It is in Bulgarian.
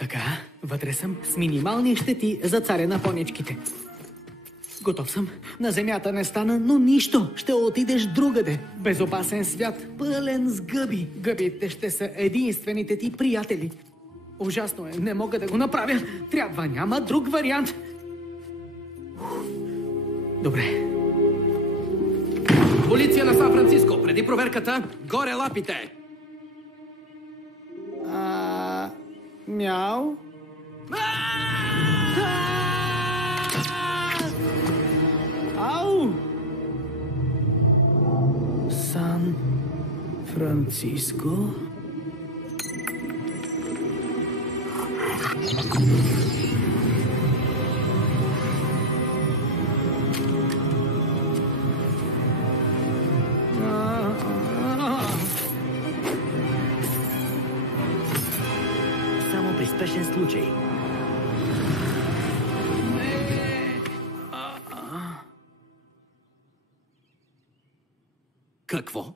Така, вътре съм с минимални щети за царя на поничките. Готов съм. На земята не стана, но нищо. Ще отидеш другаде. Безопасен свят, пълен с гъби. Гъбите ще са единствените ти приятели. Ужасно е, не мога да го направя. Трябва, няма друг вариант. Добре. Полиция на Сан Франциско, преди проверката, горе лапите! Мяу. Ау! Сан Франциско. Само при спешен случай. Какво?